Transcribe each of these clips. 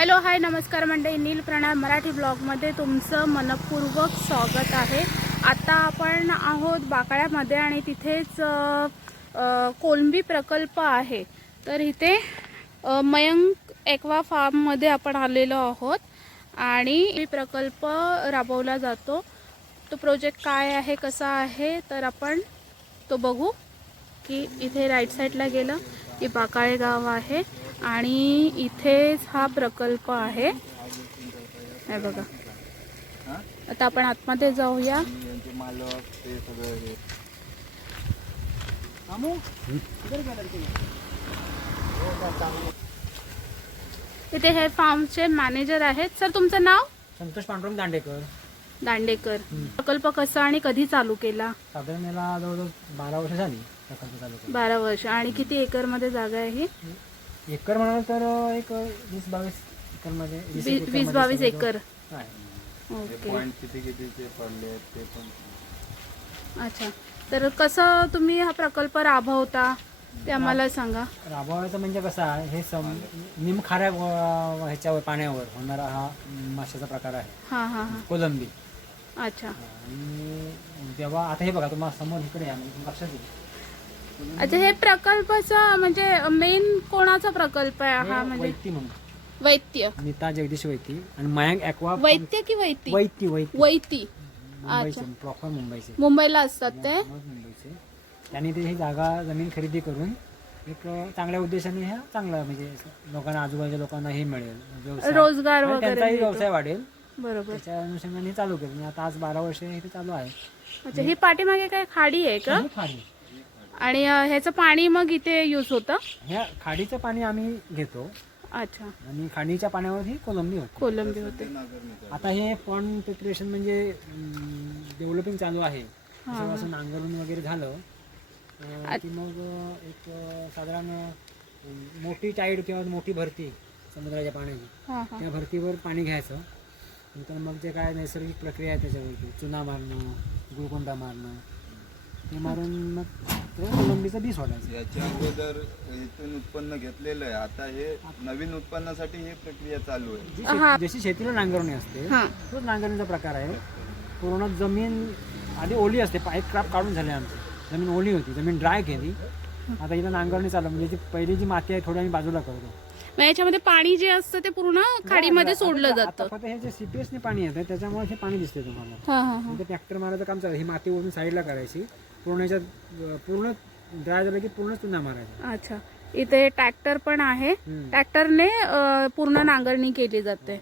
Hello hi नमस्कार मंडळी. नील प्रणाम मराठी ब्लॉगमध्ये तुमचं मनपूर्वक स्वागत आहे. आता आपण आहोत बाकाळ्यामध्ये आणि तिथेच कोलंबी प्रकल्प आहे. तर इथे मयंक एक्वा फार्ममध्ये आपण आलेलो आहोत आणि प्रकल्प राबवला जातो. तो प्रोजेक्ट काय आहे कसा आहे तर आपण तो बघू की इथे राईट साईडला गेलं की बाकाळे गाव आहे. आणि इथेच हा प्रकल्प आहे. हे बघा. आता आपण आतमध्ये जाऊया. इथे हे फार्मचे मॅनेजर आहेत. सर तुमचं नाव? संतोष पांडुरंग दांडेकर. दांडेकर. प्रकल्प कसा आणि कधी चालू केला? साधारण मला जवळजवळ बारा वर्ष झाली प्रकल्प चालू. बारा वर्ष. आणि किती एकरमध्ये जागा आहे ही? एकर म्हणाल तर एक वीस बावीस एकरमध्ये वीस वी- एकरमध्ये वीस बावीस एकर. आहे. ओके. पॉइंट किती कितीचे पडले आहेत ते पण अच्छा. तर कसं तुम्ही हा प्रकल्प राबवता ते आम्हाला सांगा. राबवायचं म्हणजे कसं आहे हे सम निमखाऱ्या ह्याच्यावर पाण्यावर होणारा हा माशाचा प्रकार आहे. हां हां हां. कोलंबी. अच्छा. आणि जेव्हा आता हे बघा तुम्हाला समोर इकडे आहे म्हणजे लक्षात येईल अच्छा हे प्रकल्पाचा म्हणजे मेन कोणाचा प्रकल्प आहे हा म्हणजे? वैती म्हणून. वैत्य. नीता जगदीश वैती आणि मयांक ॲक्वा वैत्य की वैती? वैती वैती. वैती. मुंबईचे प्रॉपर मुंबईचे. मुंबईला असतात ते? मुंबईचे. त्यांनी ते ही जागा जमीन खरेदी करून एक चांगल्या उद्देशाने ह्या चांगला म्हणजे लोकांना आजूबाजूच्या लोकांना हे मिळेल. व्यवसाय. रोजगार आणि वगैरे त्यांचाही मिळतो. व्यवसाय वाढेल. बरोबर. त्याच्या अनुषंगाने हे चालू केलं. आणि आता आज बारा वर्ष हे चालू आहे. अच्छा ही पाठीमागे काय खाडी आहे का? हे खाडी. आणि अं, ह्याचं पाणी मग इथे युज होतं? ह्या खाडीचं पाणी आम्ही घेतो. अच्छा. आणि खाडीच्या पाण्यावर ही कोलंबी होते. कोलंबी होते. आता हे पॉन्ड प्रिपरेशन म्हणजे डेव्हलपिंग चालू आहे. असं नांगरून वगैरे झालं. अं, की मग अं, एक अं, साधारण अं, मोठी टाईड किंवा मोठी भरती समुद्राच्या पाण्याची. हां हां. त्या भरतीवर पाणी घ्यायचं. नंतर मग जे काय नैसर्गिक प्रक्रिया आहे त्याच्यावरती. चुना मारणं गुळकोंडा मारणं ते मारून मग ते कोलंबीचं बी सोडायचं याच्या अगोदर इथून उत्पन्न घेतलेलं आहे. आता हे नवीन उत्पन्नासाठी ही प्रक्रिया चालू आहे. जी जशी शेतीला नांगरणी असते हां. तोच नांगरणीचा प्रकार आहे. पूर्ण जमीन आधी ओली असते पाईप क्राप काढून झाले आमची. जमीन ओली होती जमीन ड्राय केली. आता इथं नांगरणी चालू म्हणजे जी पहिली जी माती आहे थोडी आम्ही बाजूला करतो. मग याच्यामध्ये पाणी जे असतं ते पूर्ण खाडीमध्ये सोडलं आता- जातं. फक्त हे जे सीपीएसने पाणी येतं त्याच्यामुळे हे पाणी दिसते तुम्हाला. हां हां हां. ट्रॅक्टर मारायचं काम चालू ही माती ओढून साईडला करायची पूर्ण याच्यात पूर्ण ड्राय झालं की पूर्ण चुना मारायचा. अच्छा. इथे ट्रॅक्टर पण आहे. ट्रॅक्टरने पूर्ण नांगरणी केली जाते.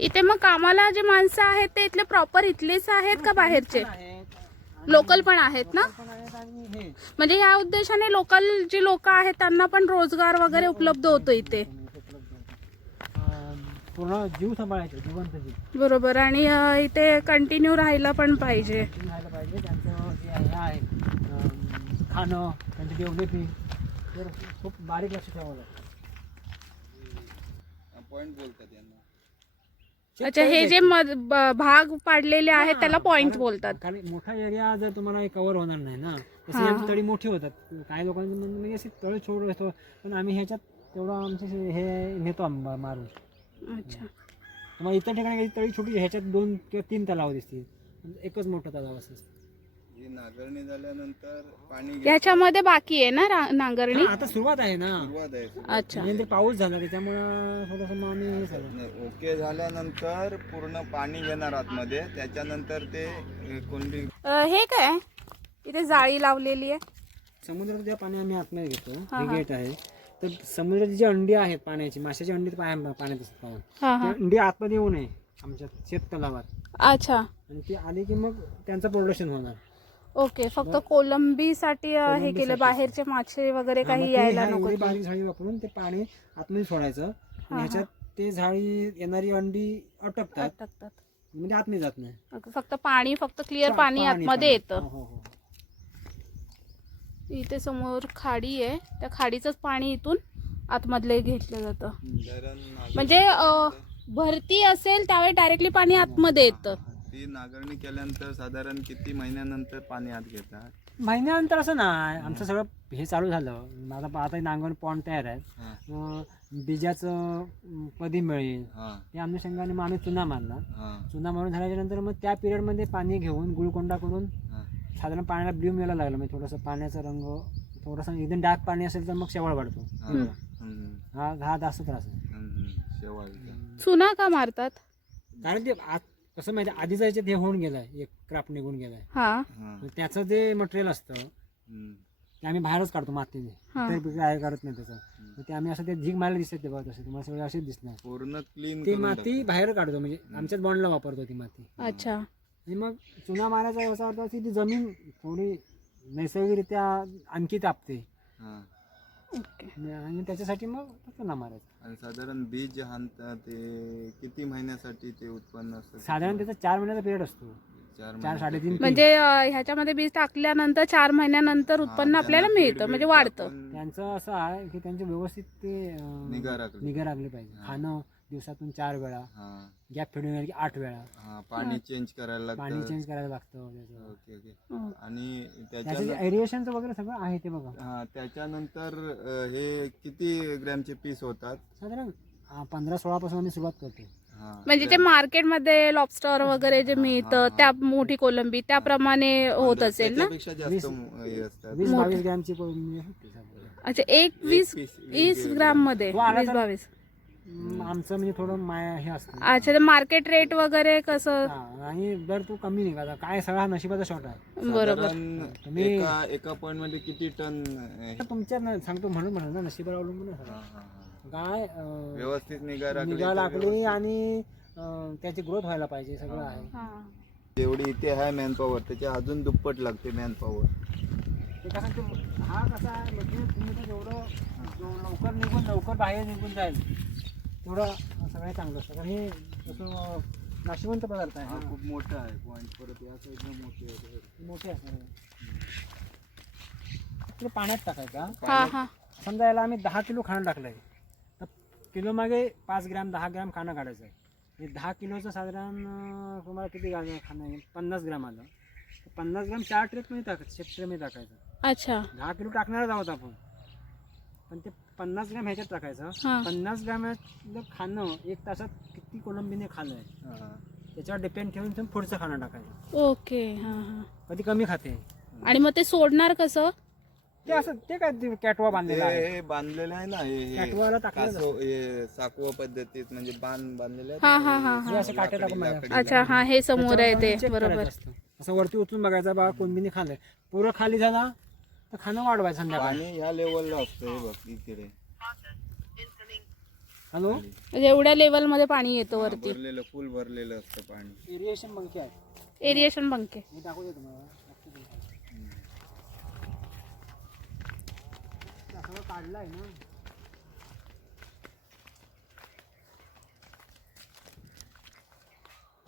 इथे मग कामाला जे माणसं आहेत ते इथले प्रॉपर इथलेच आहेत का बाहेरचे? लोकल पण आहेत ना? म्हणजे ह्या उद्देशाने लोकल जी लोक आहेत त्यांना पण रोजगार वगैरे उपलब्ध होतो इथे. पूर्ण जीव सांभाळायचे जिवंत जीव. बरोबर. आणि अं, इथे कंटिन्यू राहायला पण पाहिजे. राहायला पाहिजे. त्यांचं जे हे आहे. अं, खाणं त्यांची डेव्हलपिंग तर खूप बारीक लक्ष ठेवावं लागतं पॉइंट बोलतात यांना. अच्छा हे जे मध- ब- भाग पाडलेले आहेत त्याला पॉइंट बोलतात. कारण मोठा एरिया जर तुम्हाला कव्हर होणार नाही ना तशी आमची तळी मोठी होतात. काही लोकांची म्हणजे अशी तळ छोड असतो पण आम्ही ह्याच्यात तेवढं आमचे हे नेतो आम्ही मारून. अच्छा. तुम्हाला इतर ठिकाणी काही तळी छोटी ह्याच्यात दोन किंवा तीन तलाव दिसतील. एकच मोठा तलाव असं ही नागरणी झाल्यानंतर पाणी ह्याच्यामध्ये बाकी आहे ना रा- नांगरणी? आता सुरुवात आहे ना. सुरुवात आहे. अच्छा. म्हणजे पाऊस झाला त्याच्यामुळं थोडंसं मग आम्ही हे झालं. नाही, ओके झाल्यानंतर पूर्ण पाणी घेणार आतमध्ये. त्याच्यानंतर ते अ, कोणती अ, हे काय? इथे जाळी लावलेली आहे. समुद्रात जे पाणी आम्ही आतमध्ये घेतो हा, हे हा. गेट आहे तर समुद्राची जी अंडी आहेत पाण्याची माशाची अंडी पाण्यात असतात हा अंडी आतमध्ये येऊ नये आमच्या शेत तलावात. अच्छा. आणि ती आली की मग त्यांचं प्रोडक्शन होणार. ओके फक्त कोलंबीसाठी अ, हे केलं बाहेरचे मासे वगैरे हा, मग काही ती यायला ह्या नको एवढी बारीक झाडी वापरून ते पाणी आतमध्ये सोडायचं. आणि ह्याच्यात ते झाडी येणारी अंडी अटकतात. अटकतात. म्हणजे आतमध्ये जात नाही. फक्त पाणी फक्त क्लिअर पाणी आतमध्ये येतं. हो, हो, हो. इथे समोर खाडी आहे. त्या खाडीचंच पाणी इथून आतमधले घेतलं जातं. म्हणजे भरती असेल त्यावेळी डायरेक्टली पाणी आतमध्ये येतं. ती नागरणी केल्यानंतर साधारण किती महिन्यानंतर पाणी आत घेतात? महिन्यानंतर असं नाही. आमचं सगळं हे चालू झालं. माझा आता नांगण पॉन्ड तयार आहे. बीजाचं कधी मिळेल? हा. त्या अनुषंगाने मग आम्ही चुना मारला हा. चुना मारून झाल्याच्यानंतर मग त्या पिरियडमध्ये पाणी घेऊन गुळकोंडा करून साधारण पाण्याला ब्ल्यूम यायला लागलं म्हणजे थोडंसं पाण्याचा रंग थोडंसं एकदम डार्क पाणी असेल तर मग शेवाळ वाढतो. हा. हा हा जास्त त्रास. चुना का मारतात? कारण ते आत कसं माहिती आधीचा याच्यात हे होऊन गेलाय एक क्राफ्ट निघून गेलाय. तर त्याचं जे मटेरियल असतं ते आम्ही बाहेरच काढतो मातीने. करत नाही त्याचं. ते आम्ही असं ते झीग मारायला दिसत ते बघा तसे तुम्हाला सगळे असेच दिसणार. पूर्ण क्लीन ती माती बाहेर काढतो म्हणजे आमच्याच बॉन्डला वापरतो ती माती. अच्छा. आणि मग चुना मारायचा याचा अर्थ असा की ती जमीन थोडी नैसर्गिकरित्या आणखी तापते. ओके आणि त्याच्यासाठी मग तो चुना मारायचा. आणि साधारण बीज हाणता ते किती महिन्यासाठी ते उत्पन्न असतं? साधारण त्याचा चार महिन्याचा पिरियड असतो. चार. साडेतीन तीन. म्हणजे अं, ह्याच्यामध्ये बीज टाकल्यानंतर चार महिन्यानंतर उत्पन्न आपल्याला मिळतं म्हणजे वाढतं. त्यांचं असं आहे की त्यांचे व्यवस्थित ते अं, निगा राखली निगा राखली पाहिजे. खाणं दिवसातून चार वेळा. हा. गॅप फेडून गेलं की आठ वेळा. हा पाणी चेंज करायला पाणी लागतं चेंज करायला लागतं त्याचं. Okay okay. हो. आणि त्याचं त्याच्या एरिएशनचं वगैरे सगळं आहे ते बघा. हा त्याच्यानंतर अं, हे किती ग्रॅमचे पीस होतात? साधारण अं, पंधरा सोळा पासून आम्ही सुरुवात करतो हा म्हणजे ते मार्केटमध्ये लॉबस्टर वगैरे जे मिळतं त्या मोठी कोलंबी त्याप्रमाणे होत असेल ना? त्याच्यापेक्षा जास्त वीस- म- हे असतात. वीस बावीस ग्रॅमची कोळंबी होती साधारण. अच्छा एक वीस वीस ग्राममध्ये तो आला वीस तर- बावीस. आमचं म्हणजे थोडं माया हे असतं. अच्छा तर मार्केट रेट वगैरे कसं? हा, आणि दर तू कमी निघाला काय सगळा नशिबाचा शॉट आहे. बरोबर. साधारण तुम्ही- एका एका पॉइंटमध्ये किती टन हे- तुमच्या न- सांगतो म्हणून म्हणून ना नशिबावर अवलंबून आहे हा, सगळं. हा, हा. काय अं, व्यवस्थित निगा राखली निगा तर लागली आणि अं, त्याची ग्रोथ व्हायला पाहिजे सगळं आहे. हा. जेवढी इथे आहे मॅन पॉवर त्याच्या अजून दुप्पट लागते मॅन पॉवर ते कसं ते हा कसा आहे म्हणजे तुम्ही ते जेवढं जेव- लवकर निघून लवकर बाहेर निघून जाईल तेवढं सगळं चांगलं असतं. कारण हे जसं नाशिवंत पदार्थ आहे. हा ना. खूप मोठा आहे. पॉइंट परत या साईडला मोठे आहे. मोठे असणार ते पाण्यात टाकायचा. हा हा समजा याला आम्ही दहा किलो खाणं टाकलंय. तर किलो मागे पाच ग्रॅम दहा ग्रॅम खाणं काढायचं आहे. हे दहा किलोचं साधारण अं, तुम्हाला किती ग्रॅम खाणं आहे पन्नास ग्रॅम आलं. तर पन्नास ग्रॅम चार ट्रेकमध्ये टाकायचं शेप ट्रेमध्ये टाकायचं. अच्छा. दहा किलो टाकणारच आहोत आपण. पण ते पन्नास ग्रॅम ह्याच्यात टाकायचं. पन्नास ग्रॅमातलं खाणं एक तासात किती कोलंबीने खाल्लं आहे हा. त्याच्यावर डिपेंड ठेवून तुम्ही पुढचं खाणं टाकायचं. ओके हा हा. कधी कमी खाते. आणि मग ते सोडणार कसं? ते असं ते काय कॅटवा बांधलेला आहे. हे बांधलेलं आहे ना हे कॅटवाला हे साकवा पद्धतीत म्हणजे बांध बांधलेले आहेत हा ना, हा हा हे. हा असे काटे टाकून अच्छा हा हे समोर आहे ते बरोबर. असं वरती उचलून बघायचं बा कोणबीने खाल्लंय. पुरं खाली झाला तर खाणं वाढवायचं संध्याकाळी. पाणी ह्या लेवलला असतं हे बघ इकडे. हॅलो? म्हणजे एवढ्या लेवलमध्ये पाणी येतं वरती. भरलेलं फुल भरलेलं असतं पाणी. एरिएशन बंकी आहे. एरिएशन बंके मी दाखवतो तुम्हाला. लक्ष. हा, सगळं काढलंय ना.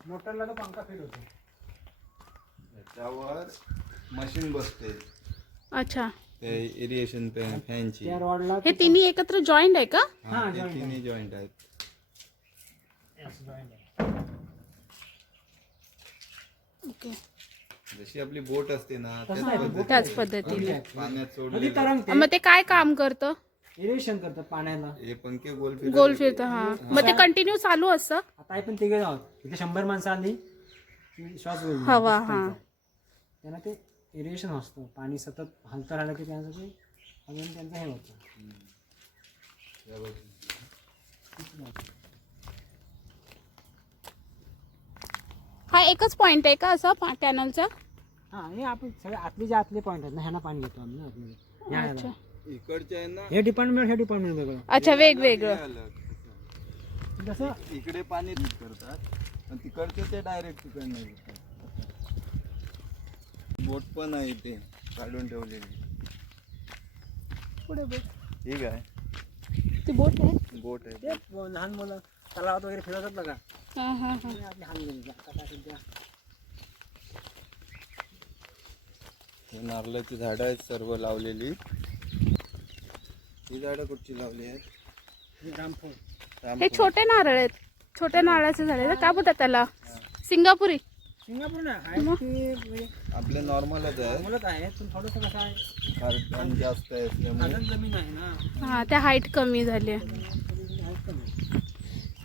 मोटरला तो पंखा फिट होतो त्यावर मशीन बसते. अच्छा. ते इरिएशन फॅनची त्या रॉडला हे तिन्ही एकत्र जॉईंट आहे का? हा ते तिन्ही जॉईंट आहेत. ओके जशी आपली बोट असते ना त्याच पद्धतीने त्याच पद्धतीने. पाण्यात सोडले तरंगते. मग ते काय काम करतं? करतात पाण्याला. हे पंखे गोल फिरत गोल फिरतं हा. मग ते कंटिन्यू चालू असतं? आता आपण तिघे आहोत इथे शंभर माणसं आली. की श्वास घेऊन. हवा, हा. त्यांना ते एरिएशन असतं पाणी सतत हलतं राहिलं की त्यांचं ते अजून त्यांचं हे होतं. हा एकच पॉइंट आहे का असं कॅनलचा हा हे आपण सगळे आतले जे आतले पॉईंट आहेत ना ह्यांना पाणी घेतो आम्ही ना आतमध्ये. ह्या ह्याला. अच्छा इकडचे आहे ना हे डिपार्टमेंट हे डिपार्टमेंट वेगळं अच्छा वेगवेगळं. जसं इकडे पाणी करतात पण तिकडचे ते डायरेक्ट तिकडनं घेतात बोट पण आहे इथे काढून ठेवलेली. पुढे बोट? ठीक आहे ती बोट आहे? बोट आहे. ते लहान मुलं तलावात वगैरे फिरवतात बघा. हा हा हा. आणि आपली हान गेली आता काय सध्या? हे नारळाची झाडं आहेत सर्व लावलेली. ही झाडं कुठची लावली आहेत? हे रामफळ. हे रामफळ. छोटे नारळ आहेत. छोट्या नारळाचे आहेत. काय बोलतात त्याला? सिंगापुरी. सिंगापूर ना? आहे मग? ते आपले नॉर्मलच आहे पण थोडंसं कसं आहे खारटण जास्त आहे असल्यामुळे. खाजण जमीन आहे ना. हा त्या हाईट कमी झाली आहे.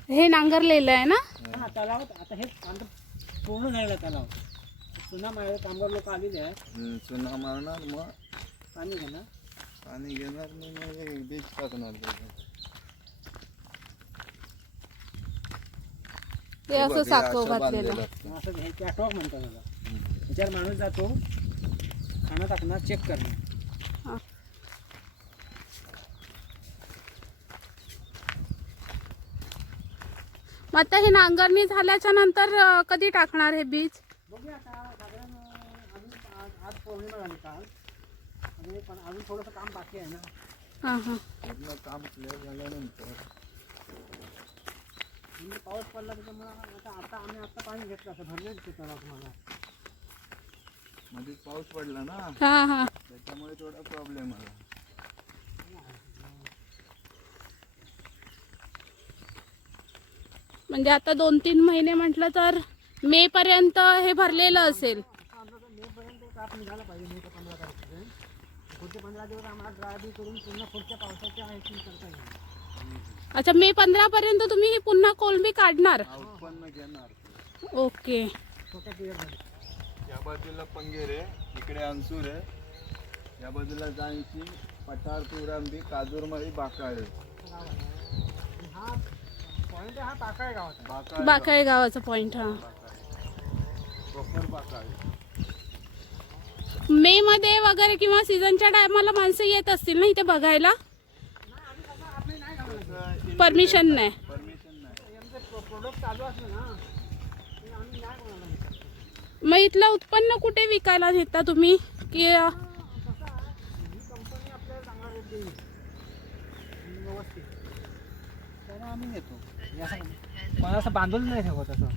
हे नांगरलेलं आहे ना? हा तलावात आता हे आता पूर्ण झालेला तलाव. पुन्हा माझ्या कामगार लोक आलेले आहेत. हम्म, चुना मारणार मग पाणी घेणार. पाणी घेणार मग बीज टाकणार त्याच्यात. ते. हे असं बघ, हे साखव असं घातलेलं. बांधलेलं. असतं. असं हे कॅटवॉक म्हणतात त्याला. त्याच्यावर माणूस जातो खाणं टाकणार चेक करणार हा. मग आता हे नांगरणी झाल्याच्यानंतर कधी टाकणार हे बीज? बघूया आता साधारण अजून आज आज पौर्णिमा झाली काल. आणि पण अजून थोडंसं काम बाकी आहे ना. हां हां. काम क्लिअर झाल्यानंतर. म्हणजे पाऊस पडला त्याच्यामुळे आता आता आम्ही आता पाणी घेतलं असं तलाव तुम्हाला मध्ये पाऊस पडला ना हां हां. त्याच्यामुळे थोडा प्रॉब्लेम आला. म्हणजे आता दोन तीन महिने म्हटलं तर मे पर्यंत हे भरलेलं असेल. आता आमचं मेपर्यंत काप निघाला पाहिजे मे ते पंधरा तारखेपर्यंत पुढचे पंधरा दिवस आम्हाला ड्राय बी करून पुन्हा पुढच्या पावसाच्या आहे की करता येईल अच्छा मे पंधरा पर्यंत तुम्ही ही पुन्हा कोलंबी काढणार? उत्पन्न घेणार. ते. ओके. छोट्या पिरियडमध्ये. या बाजूला पंगेर आहे इकडे अन्सूर आहे. या बाजूला जायची पठार तुरांबी काजूरमाळी बाकाळे. हा पॉईंट हा बाकाळे बाकाळे गावाचा पॉइंट हा. प्रॉपर बाकाळे. मे मध्ये वगैरे किंवा सीझनच्या टायमाला माणसं येत असतील ना इथे बघायला? परमिशन नाही परमिशन नाही. प्रोडक्ट चालू असलं ना ते आम्ही नाही कोणाला विकत. मग इथलं उत्पन्न कुठे विकायला नेता तुम्ही की आम्ही नेतो हे असं कोणाला बांधून नाही ठेवत असं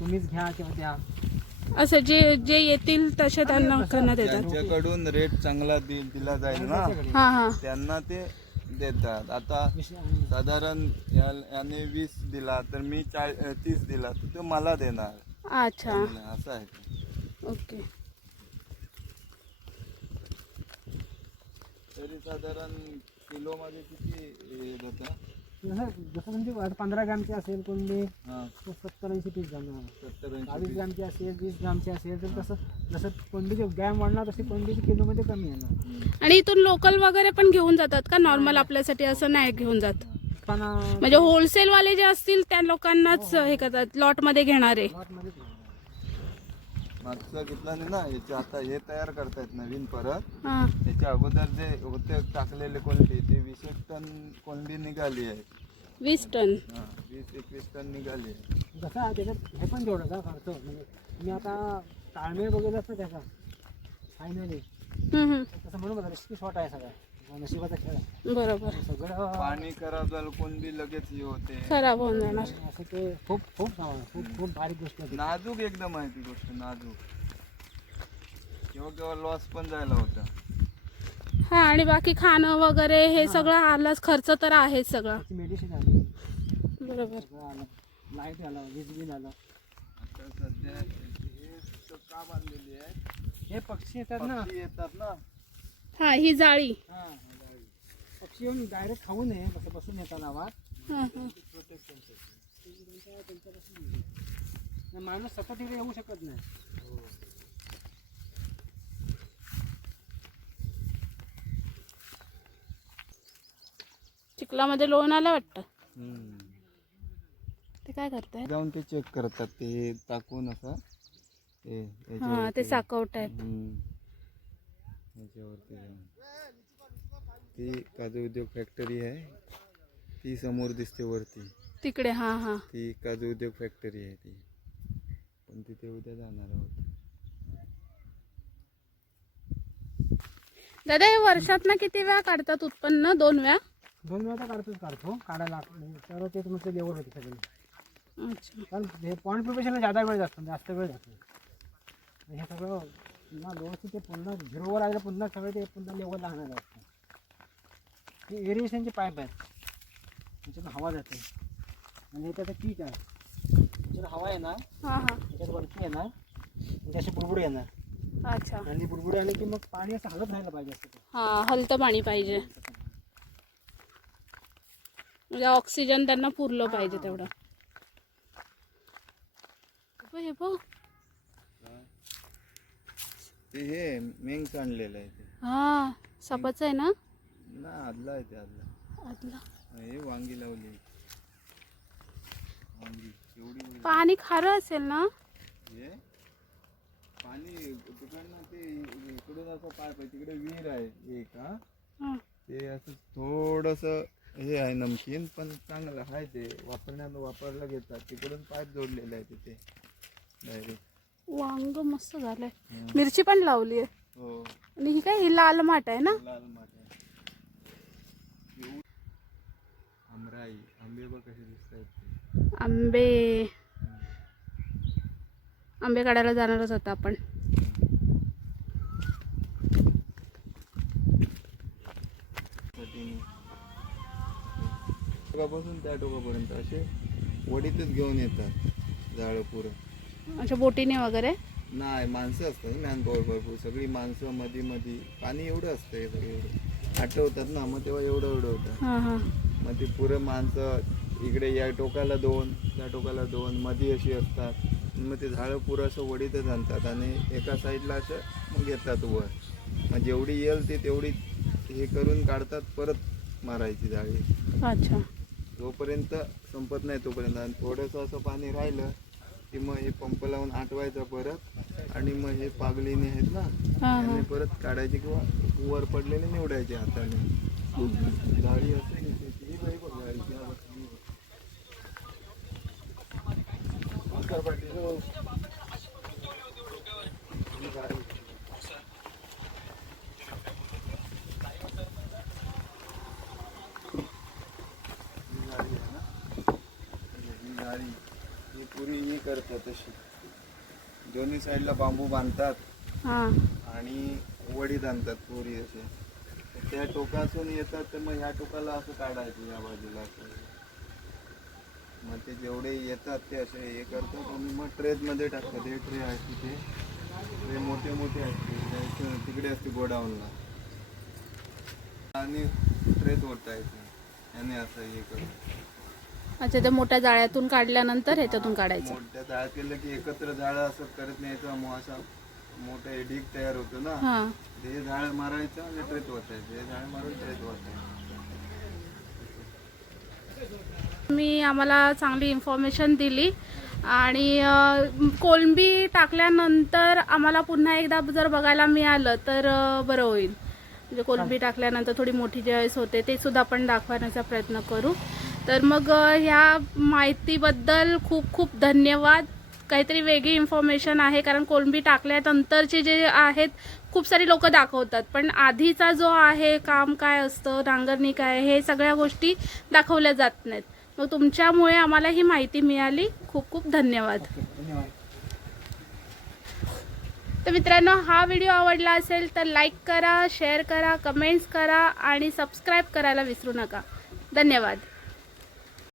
तुम्हीच घ्या किंवा द्या असं जे जे येतील तसे त्यांना करण्यात येतात ज्यांच्याकडून रेट चांगला दि- दिला जाईल ना. हा हा त्यांना ते देतात आता. साधारण या- याने वीस दिला तर मी चाळ तीस दिला तर तो मला देणार अच्छा. असं आहे. ओके. तरी साधारण किलोमध्ये किती हे जातं जसं म्हणजे पंधरा ग्रामची असेल कोणती हां. सत्तर ऐंशी पीस जाणार. सत्तर बावीस ऐंशी ग्रामची असेल वीस ग्रामची असेल तर तसं जसं कोणतीची ग्रॅम वाढणार तशी कोणतीची किलोमध्ये कमी येणार. आणि इथून लोकल वगैरे पण घेऊन जातात का? नॉर्मल आपल्यासाठी असं नाही घेऊन जात? पण म्हणजे होलसेल वाले जे असतील त्या लोकांनाच हे करतात. लॉटमध्ये घेणारे. मागचं घेतलं नाही ना याचे आता हे तयार करतायत नवीन परत. हा. त्याच्या अगोदर जे होते टाकलेले कोलंबी ते वीस एक टन कोलंबी निघाली आहे. वीस टन. हां वीस एकवीस टन निघाली आहे. कसं आहे त्याच्यात हे पण जेवढं का खर्च? म्हणजे मी आता ताळमेळ बघितलाच ना त्याचा फायनली हम्म, हम्म. तसं म्हणून बघा रिस्की शॉट आहे सगळं. नशिबाचा खेळ आहे. बरोबर. सगळं पाणी खराब झालं कोलंबी लगेच हे होते. खराब होऊन जाणार. असं ते खूप खूप खूप खूप बारीक गोष्ट. नाजूक एकदम आहे ती गोष्ट नाजूक. केव्हा केव्हा लॉस पण जायला होता. हा आणि बाकी खाणं वगैरे हे सगळं आलाच खर्च तर आहेच सगळं. त्याची मेडिसिन आली. बरोबर. सगळं आलं. लाइट आलं वीज बिल आलं. आता सध्या हे तर का बांधलेली आहे. हे पक्षी येतात ना. पक्षी येतात ना. हा ही जाळी. हा पक्षी येऊन डायरेक्ट खाऊ नये कसं बसून येतात हा, हा. आणि माणूस सतत इकडे येऊ शकत नाही. चिखलामध्ये लोण आलं वाटतं. ते काय करताय? जाऊन ते चेक करतात ते टाकून असं ते हा. ते साकव टाईप हम्म. याच्यावरती जाऊन. ती काजू उद्योग फॅक्टरी आहे. ती समोर दिसते वरती. तिकडे हा हा. ती काजू उद्योग फॅक्टरी आहे ती. पण तिथे उद्या जाणार आहोत. दादा हे वर्षात ना किती वेळा काढतात उत्पन्न? दोन वेळा? दोन वेळा तर काढतोच काढतो. काढायला म्हणजे तर ते तुमचं लेवल होते सगळे. अच्छा. कारण हे पॉईंट प्रिपरेशनला जादा वेळ जातो जास्त वेळ जातो. हे सगळं पुन्हा व्यवस्थित ते पुन्हा झिरोवर आलं पुन्हा सगळं ते पुन्हा असतं हे एरिएशनचे पाईप आहेत. त्याच्यातून हवा जाते. म्हणजे त्याचं पीक आहे. त्याच्यात हवा येणार. हा हा. त्याच्यात वरती येणार. बुडबुडे येणार. अच्छा. आणि बुडबुडे आले की मग पाणी असं हलत राहायला पाहिजे असतं ते. हा हलतं पाणी पाहिजे. म्हणजे ऑक्सिजन त्यांना पुरलं पाहिजे तेवढं. बघ हे बघ. ते हे मेंग आणलेलं आहे ते. हा सापाचं आहे ना? ना आदला आहे ते आदला. आतला. हे वांगी लावली वांगी एवढी. पाणी खारं असेल ना? हे? पाणी तिकडनं ते इकडून असं पाईप आहे तिकडे विहीर आहे एक हा. हा. ते असं थोडस हे आहे नमकीन पण चांगलं आहे ते. वापरण्यात वापरलं घेतात तिकडून पाईप जोडलेलं आहे तिथे. डायरेक्ट. वांग मस्त झालंय. मिरची पण लावली आहे हो. आणि ही काय ही लाल माठ आहे ना? लाल माठ आहे. एवढं- आमराई आंबे बघ कसे दिसत आहेत ते. आंबे. आंबे काढायला जाणारच आता आपण. त्या टोकापर्यंत असे वडीतच घेऊन येतात झाडं पुरं. अशा बोटीने वगैरे? नाही माणसं असतात मॅन पॉवर भरपूर सगळी माणसं मध्ये मध्ये पाणी एवढं असतं हे एवढं. आठवतात ना मग तेव्हा एवढं एवढं होतं. हां हां. मग ते पुरं माणसं इकडे या टोकाला दोन त्या टोकाला दोन. मध्ये अशी असतात. मग ते झाडं पुरं असं वडीतच आणतात आणि एका साईडला असं मग येतात वर. मग जेवढी येईल ते तेवढी हे करून काढतात परत मारायची झाडी अच्छा. जोपर्यंत संपत नाही तोपर्यंत. आणि थोडंसं असं पाणी राहिलं की मग हे पंप लावून आटवायचं परत आणि मग हे पागलीने आहेत ना परत काढायचे किंवा वर पडलेले निवडायचे हाताने. झाडी असते बाई बघ हा बघ, ही बघ. नमस्कार पाटील हो. ही झाडी. ही झाडी आहे ना? ही झाडी ही करतात तशी दोन्ही साईडला बांबू बांधतात हां. आणि वडीत आणतात पोरी असे. त्या टोकासून येतात तर मग ह्या टोकाला असं काढायचं या बाजूला असं. मग ते जेवढे येतात ते असे हे करतात आणि मग ट्रेत मध्ये टाकतात. हे ट्रे आहेत तिथे. ट्रे मोठे मोठे आहेत तिकडे असते गोडाऊनला. आणि ट्रेत ओढतायचं याने असं हे करून अच्छा ते मोठ्या जाळ्यातून काढल्यानंतर ह्याच्यातून काढायचं. मोठ्या जाळ केलं की एकत्र जाळं असं करत न्यायचं मग असा मोठा हे ढीग तयार होतो ना. हां. झाड मारायचं आणि ट्रेत वाचायचं हे झाड मारून ट्रेत वाचायचं मी आम्हाला चांगली इन्फॉर्मेशन दिली आणि अ, कोलंबी टाकल्यानंतर आम्हाला पुन्हा एकदा जर बघायला मिळालं तर अ, बरं होईल. म्हणजे कोलंबी टाकल्यानंतर थोडी मोठी ज्यावेळेस होते ते सुद्धा आपण दाखवण्याचा प्रयत्न करू. तर मग ह्या माहितीबद्दल खूप खूप धन्यवाद. काहीतरी वेगळी इन्फॉर्मेशन आहे कारण कोलंबी टाकल्यानंतरचे जे आहेत खूप सारी लोक दाखवतात. पण आधीचा जो आहे काम काय असतं नांगरणी काय हे सगळ्या गोष्टी दाखवल्या जात नाहीत. मग तुमच्यामुळे आम्हाला ही माहिती मिळाली. खूप खूप धन्यवाद. तर मित्रांनो हा व्हिडिओ आवडला असेल तर लाईक करा शेअर करा कमेंट्स करा आणि सबस्क्राईब करायला विसरू नका. धन्यवाद.